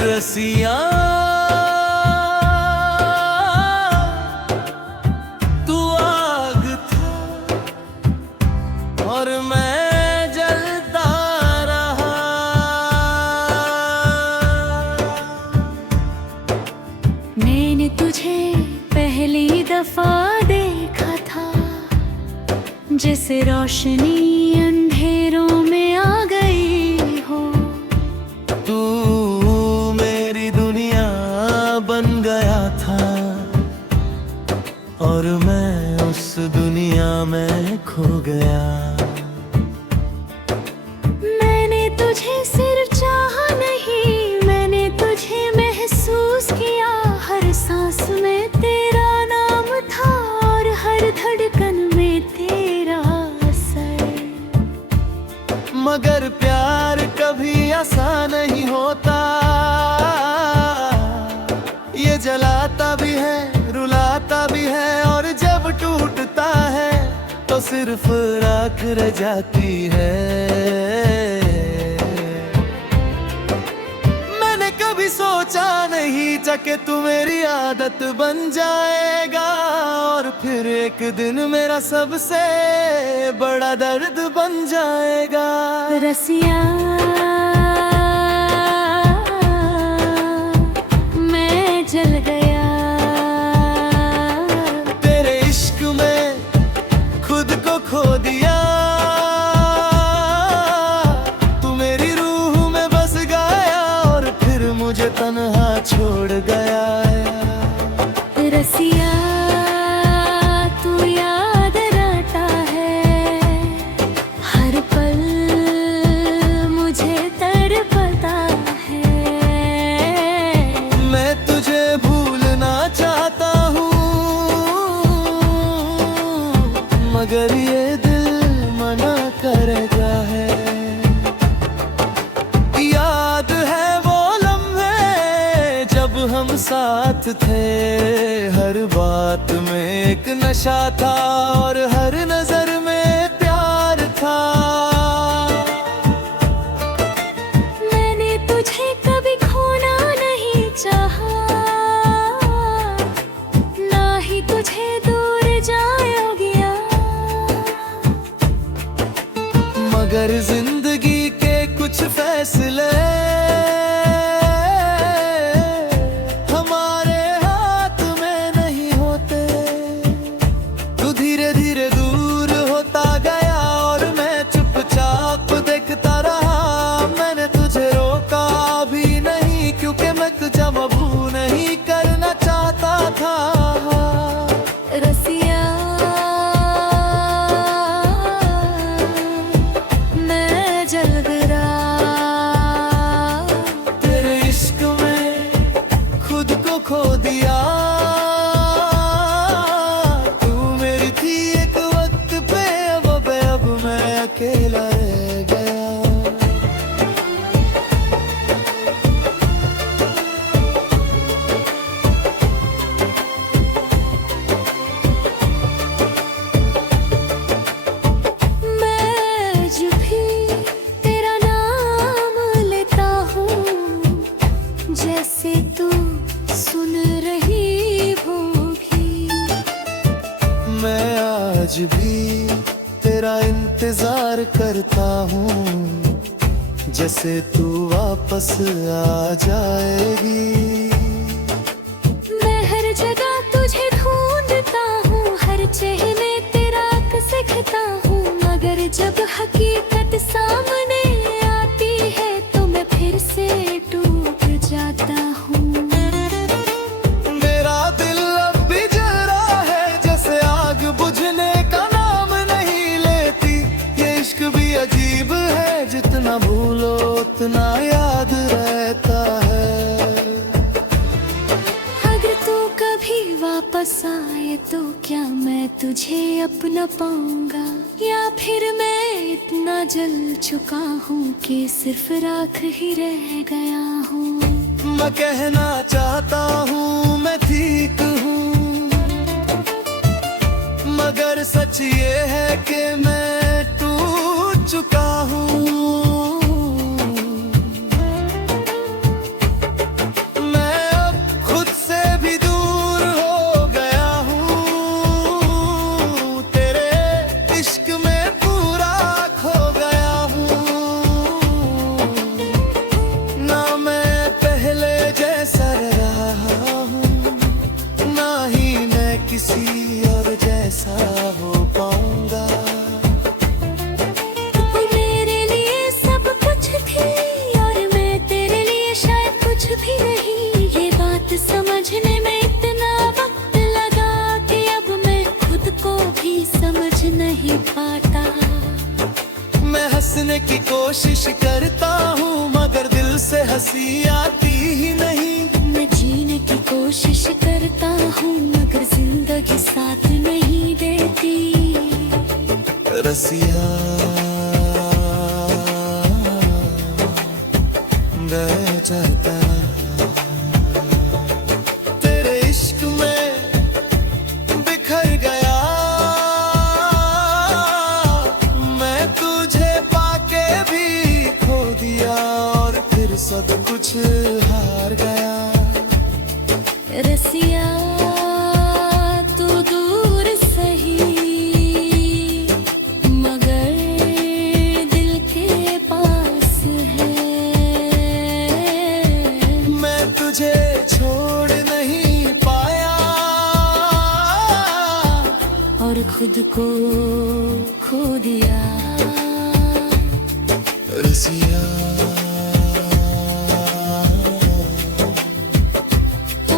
रसिया तू आग था और मैं जलता रहा। मैंने तुझे पहली दफा देखा था, जैसे रोशनी अंधेरों में आ गई हो। तू मेरी दुनिया बन गया था और मैं उस दुनिया में खो गया। मैंने तुझे सिर्फ चाहा नहीं, मैंने तुझे महसूस किया। हर सांस में तेरा नाम था और हर धड़कन में तेरा असर। मगर प्यार कभी आसान नहीं होता, ये जलाता भी है रुलाता भी है, और जब टूटता है तो सिर्फ राख रह जाती है। मैंने कभी सोचा नहीं था कि तू मेरी आदत बन जाएगा, और फिर एक दिन मेरा सबसे बड़ा दर्द बन जाएगा। रसिया मैं जल गया, तेरे इश्क में खुद को खो दिया। तू मेरी रूह में बस गया और फिर मुझे तन्हा छोड़ गया। रसिया तू याद रहता है, हर पल मुझे तड़पता है। मैं तुझे भूलना चाहता हूँ, मगर ये दिल मना करता है। याद है वो लम्हे जब हम साथ थे, हर बात में एक नशा था और हर नजर में प्यार था। मैंने तुझे कभी खोना नहीं चाहा, ना ही तुझे दूर जाया गया। मगर जिंदगी के कुछ फैसले हमारे हाथ में नहीं होते। तू धीरे धीरे दूर होता गया और मैं चुपचाप देखता रहा। मैंने तुझे रोका भी नहीं, क्योंकि मैं तुझे मबू नहीं करना चाहता था। रसिया मैं जल गया, तेरे इश्क में खुद को खो दिया। तू मेरी थी एक वक्त पे, अब मैं अकेला रह गया। मैं जब भी तेरा नाम लेता हूँ, जैसे तू सुन रही होगी। मैं आज भी तेरा इंतजार करता हूँ, जैसे तू वापस आ जाएगी। मैं हर जगह तुझे ढूंढता हूँ, हर चेहरे तेरा अक्स दिखता हूँ, मगर जब हकीकत सामने आती है तो मैं फिर से टूट जाता हूँ। मेरा दिल अब भी जल रहा है, जैसे आग बुझने का नाम नहीं लेती। ये इश्क भी अजीब है, जितना भूलो उतना याद रहता है। अगर तू कभी वापस आए तो क्या मैं तुझे अपना पाऊंगा, या फिर मैं इतना जल चुका हूँ कि सिर्फ राख ही रह गया हूँ। मैं कहना चाहता हूँ मैं ठीक हूँ, मगर सच ये है कि मैं टूट चुका हूँ। किसी और जैसा हो पाऊंगा। तू मेरे लिए सब कुछ थी और मैं तेरे लिए शायद कुछ भी नहीं। ये बात समझने में इतना वक्त लगा कि अब मैं खुद को भी समझ नहीं पाता। मैं हंसने की कोशिश करता हूँ मगर दिल से हंसी आती ही नहीं। मैं जीने की कोशिश करता हूँ मगर जिंदगी साथ नहीं देती। रसिया मैं चाहता तेरे इश्क में बिखर गया। मैं तुझे पाके भी खो दिया और फिर सब कुछ हार गया। रसिया तू दूर सही मगर दिल के पास है। मैं तुझे छोड़ नहीं पाया और खुद को खो दिया। रसिया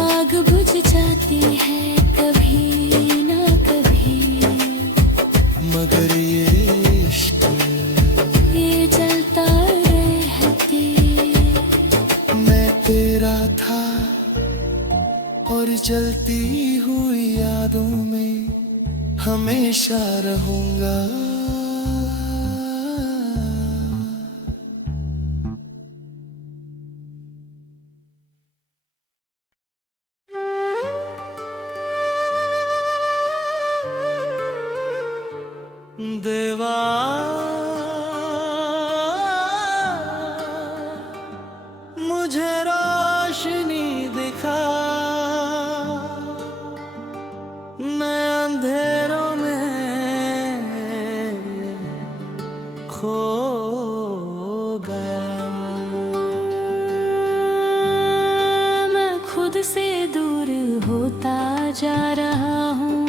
आग बुझ जाती है कभी ना कभी मगर ये इश्क ये जलता रहती। मैं तेरा था और जलती हुई यादों में हमेशा रहूंगा। देवा मुझे रोशनी दिखा, मैं अंधेरों में खो गया। मैं खुद से दूर होता जा रहा हूँ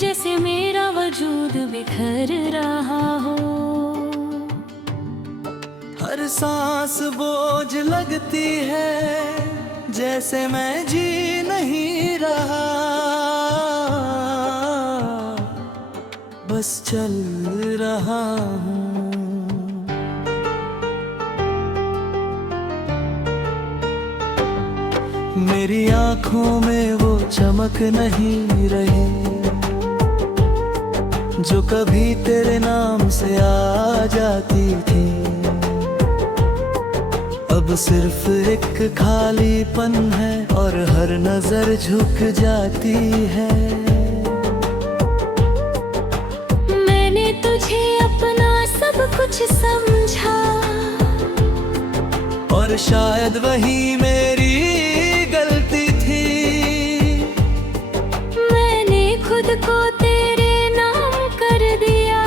जैसे मेरा वजूद बिखर रहा हो। हर सांस बोझ लगती है जैसे मैं जी नहीं रहा। बस चल रहा हूँ। मेरी आंखों में वो चमक नहीं रही जो कभी तेरे नाम से आ जाती थी। अब सिर्फ एक खालीपन है और हर नजर झुक जाती है। मैंने तुझे अपना सब कुछ समझा और शायद वही मेरी गलती थी। मैंने खुद को तेरे नाम कर दिया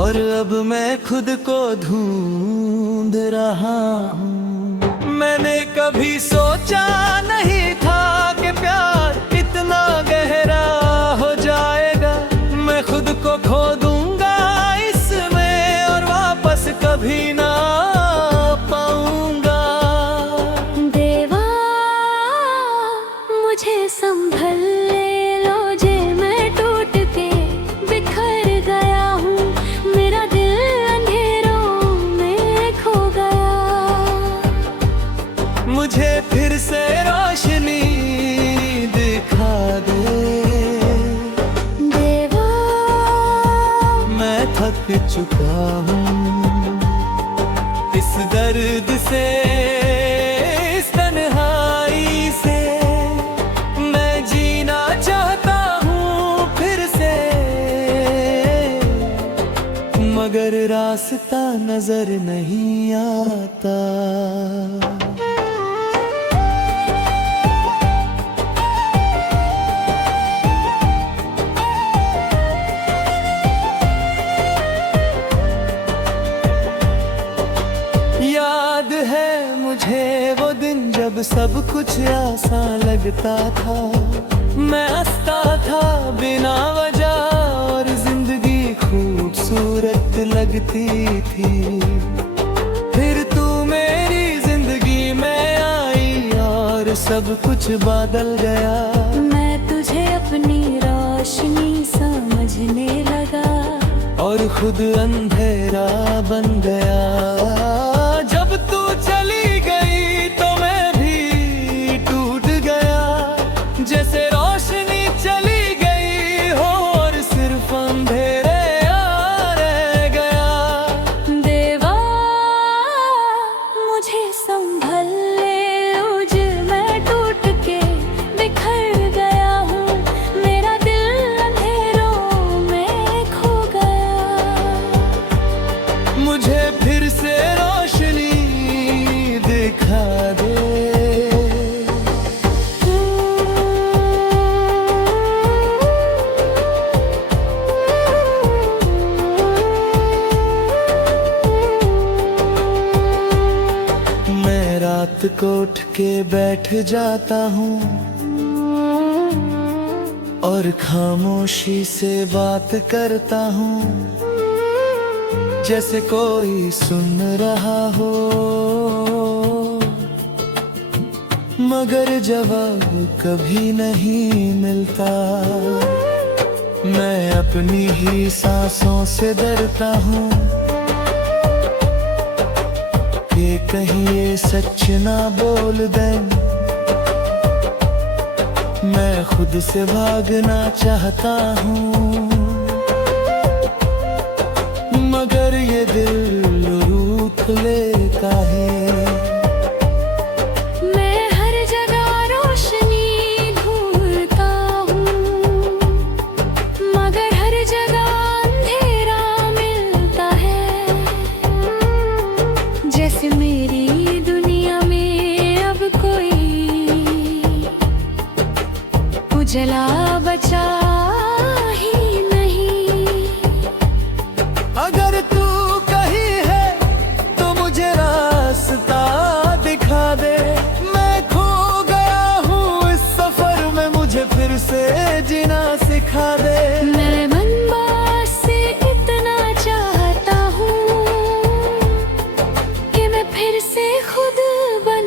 और अब मैं खुद को ढूंढ रहा हूँ। मैंने कभी सोचा नहीं था कि प्यार इतना गहरा हो जाएगा। मैं खुद को खो दूंगा इसमें और वापस कभी ना पाऊंगा। देवा मुझे संभल लो जे मैं टूट के बिखर गया हूँ। मेरा दिल अंधेरों में खो गया। मुझे फिर से रोशनी दिखा दे देवा। मैं थक चुका हूँ इस दर्द से, इस तन्हाई से। मैं जीना चाहता हूँ फिर से मगर रास्ता नजर नहीं आता। याद है मुझे वो दिन जब सब कुछ कुछ आसान लगता था। मैं हंसता था बिना वजह और जिंदगी खूबसूरत लगती थी। फिर तू मेरी जिंदगी में आई और सब कुछ बदल गया। मैं तुझे अपनी रोशनी समझने लगा और खुद अंधेरा बन गया। जब तू चली गई तो मैं भी टूट गया। जैसे रोशनी चली गई हो और सिर्फ अंधेरे रह गया। देवा मुझे संभल ले, उज मैं टूट के बिखर गया हूँ। मेरा दिल अंधेरों में खो गया। मुझे फिर से रोशनी दिखा दे। मैं रात को उठ के बैठ जाता हूँ और खामोशी से बात करता हूँ, जैसे कोई सुन रहा हो मगर जवाब कभी नहीं मिलता। मैं अपनी ही सांसों से डरता हूँ कि कहीं ये सच ना बोल दें। मैं खुद से भागना चाहता हूँ मगर ये दिल रूठ लेता है। मैं हर जगह रोशनी ढूंढता हूँ मगर हर जगह अंधेरा मिलता है। जैसे मेरी दुनिया में अब कोई उजला बचा ही नहीं। अगर तू कहीं है तो मुझे रास्ता दिखा दे। मैं खो गया हूँ इस सफर में, मुझे फिर से जीना सिखा दे। मैं मन से इतना चाहता हूँ कि मैं फिर से खुद बन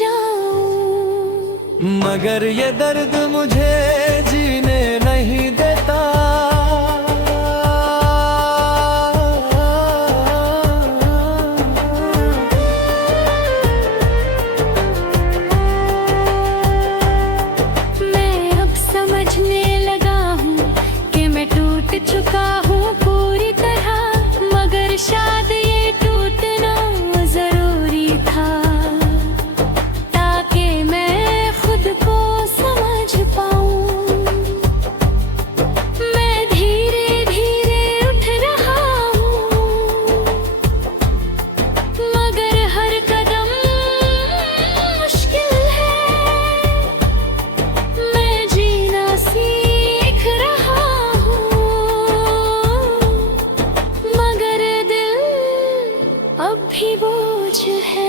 जाऊं। मगर ये दर्द मुझे जीने नहीं देता। मैं अब समझने लगा हूँ कि मैं टूट चुका हूँ पूरी तरह, मगर शायद ये टूटना जरूरी था ताकि मैं खुद को समझ पाऊँ। मैं धीरे धीरे उठ रहा हूँ मगर हर कदम मुश्किल है। मैं जीना सीख रहा हूँ मगर दिल अब भी बोझ है।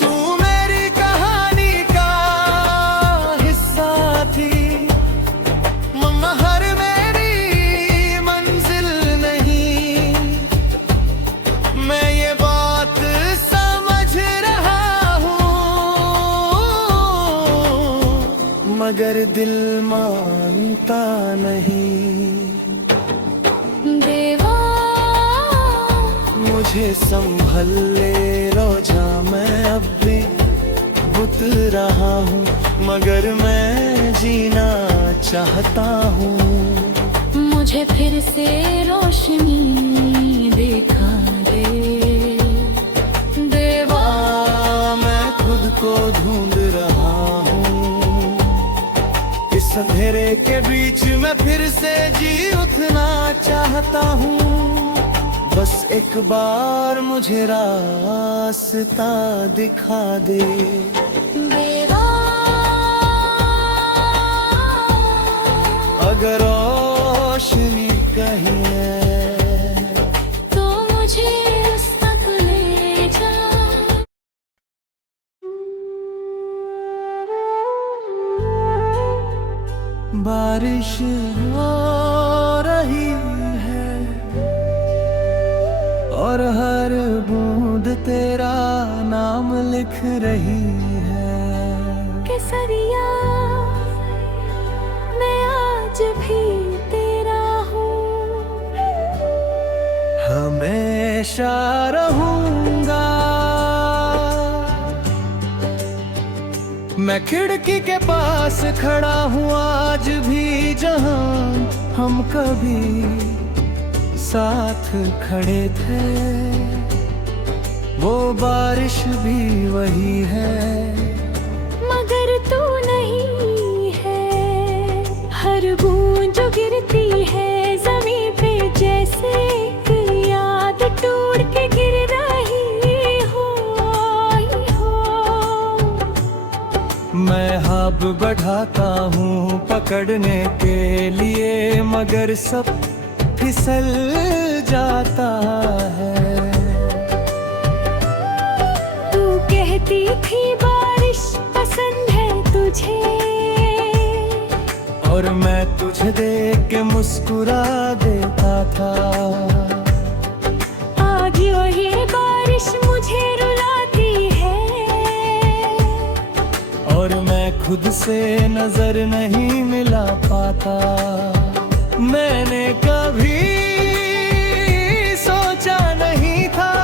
तू मेरी कहानी का हिस्सा थी मगर मेरी मंजिल नहीं। मैं ये बात समझ रहा हूँ मगर दिल मानता नहीं। देवा मुझे संभल ले रोजा, मैं अब भी बुत रहा हूँ मगर मैं जीना चाहता हूँ। मुझे फिर से रोशनी दिखा दे। देवा मैं खुद को ढूंढ रहा हूँ इस अंधेरे के बीच में फिर से जी उठना चाहता हूँ। बस एक बार मुझे रास्ता दिखा दे। देवा अगर रोशनी कहीं है तो मुझे उस तक ले जा। बारिश हो रही है और हर बूंद तेरा नाम लिख रही है। केसरिया मैं आज भी तेरा हूँ, हमेशा रहूंगा। मैं खिड़की के पास खड़ा हूँ आज भी, जहां हम कभी साथ खड़े थे। वो बारिश भी वही है, मगर तू नहीं है। हर बूंद जो गिरती है जमीन पे, जैसे एक याद टूट के गिर रही हो। मैं हाथ बढ़ाता हूँ पकड़ने के लिए, मगर सब फिसल जाता है। तू कहती थी बारिश पसंद है तुझे, और मैं तुझे देख के मुस्कुरा देता था। आज वही बारिश मुझे रुलाती है, और मैं खुद से नजर नहीं मिला पाता। मैंने कभी सोचा नहीं था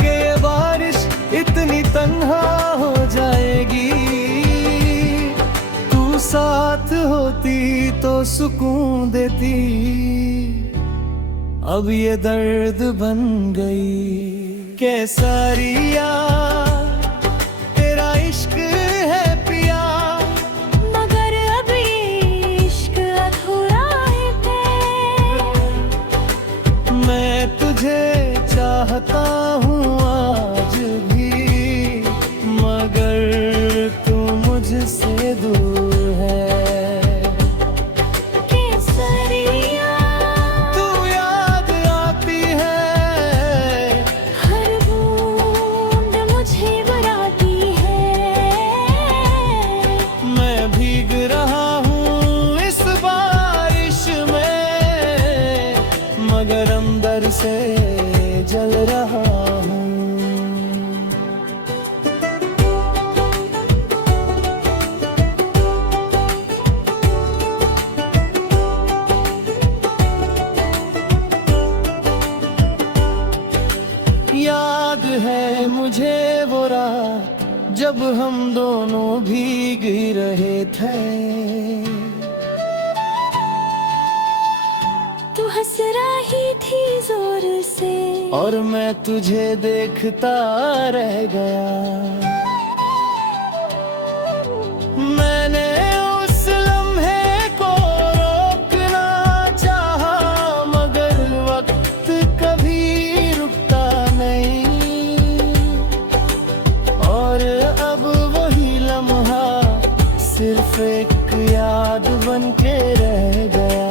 कि बारिश इतनी तन्हा हो जाएगी। तू साथ होती तो सुकून देती, अब ये दर्द बन गई। केसरिया तेरा इश्क है पिया, मगर अब ये इश्क अधूरा है। मैं तुझे चाहता हूँ आज भी, मगर तू मुझसे दूर है। केसरिया तू याद आती है, हर बूंद मुझे बुलाती है। मैं भीग रहा हूँ इस बारिश में, मगर अंदर से जल रहा हूँ। याद है मुझे वो रात जब हम दोनों भीग रहे थे। तू हंस रही थी जोर से, और मैं तुझे देखता रह गया। मैंने उस लम्हे को रोकना चाहा, मगर वक्त कभी रुकता नहीं। और अब वही लम्हा सिर्फ एक याद बन के रह गया।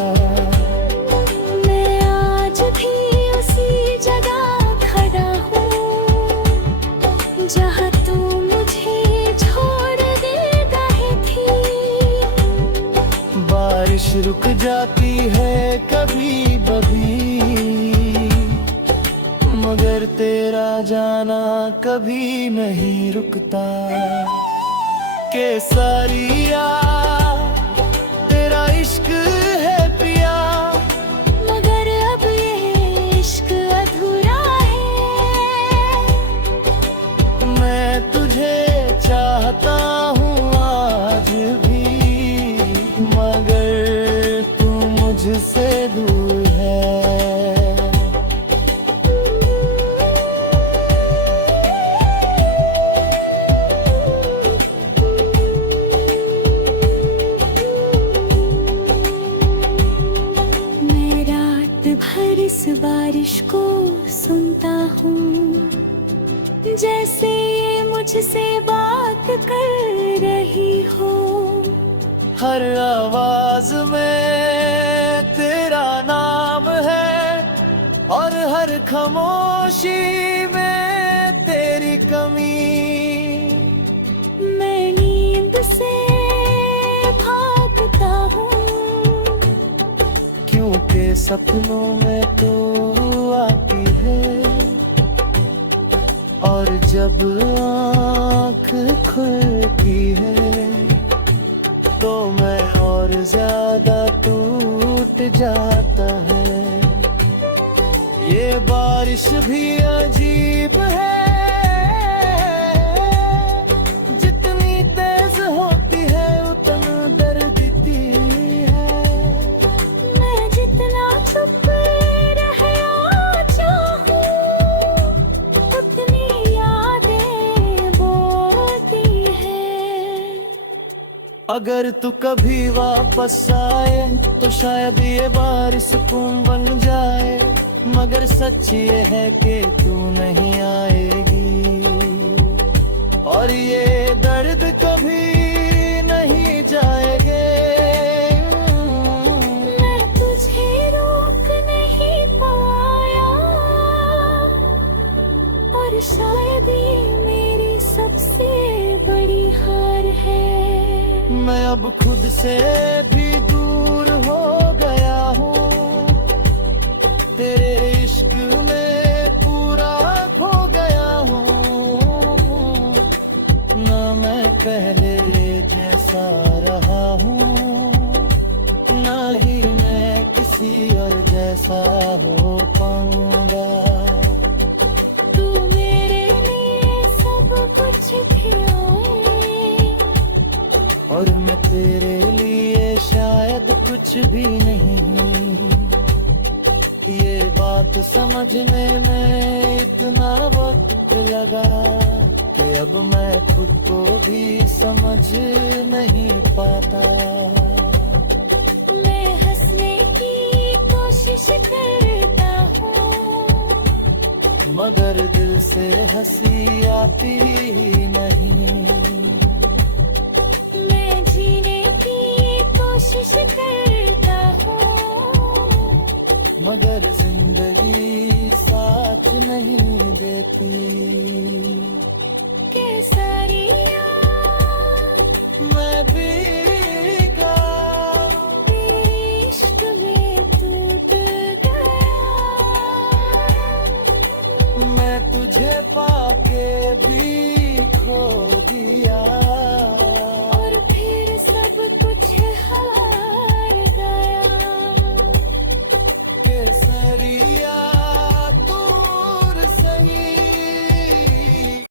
मैं आज भी उसी जगह खड़ा हूँ, जहाँ तू मुझे छोड़ दे गई थी। बारिश रुक जाती है कभी कभी, मगर तेरा जाना कभी नहीं रुकता। केसरिया तेरा इश्क है पिया, मगर अब ये इश्क अधूरा है। मैं तुझे चाहता हूँ आज भी, मगर तू मुझसे दूर है। मैं रात भर इस बारिश को सुनता हूँ, जैसे ये मुझसे बात कर रही हो। हर आवाज में तेरा नाम है, और हर खामोशी में तेरी कमी। मैं नींद से भाग सपनों में तो आती है, और जब आँख खुलती है तो मैं और ज्यादा टूट जाता है। ये बारिश भी अजीब है, जितनी तेज होती है उतना दर्द देती है। मैं जितना चुप रहना चाहूं उतनी यादें बोलती है। अगर तू कभी वापस आए तो शायद ये बारिश सुकून बन जाए, मगर सच ये है कि तू नहीं आएगी, और ये दर्द कभी नहीं जाएंगे। मैं तुझे रोक नहीं पाया, और शायद ये मेरी सबसे बड़ी हार है। मैं अब खुद से भी दूर हो गया हूँ, तेरे इश्क में पूरा खो गया हूँ। ना मैं पहले जैसा रहा हूँ, ना ही मैं किसी और जैसा हो पाऊंगा। तू मेरे लिए सब कुछ खिलाए, और मैं तेरे लिए शायद कुछ भी नहीं। ये बात समझने में इतना वक्त लगा कि अब मैं खुद को भी समझ नहीं पाता। मैं हंसने की कोशिश करता हूँ, मगर दिल से हंसी आती ही नहीं। मैं जीने की कोशिश करता हूँ, मगर जिंदगी साथ नहीं देती। केसरिया मैं भीगा तेरे इश्क में टूट गया। मैं तुझे पाके भी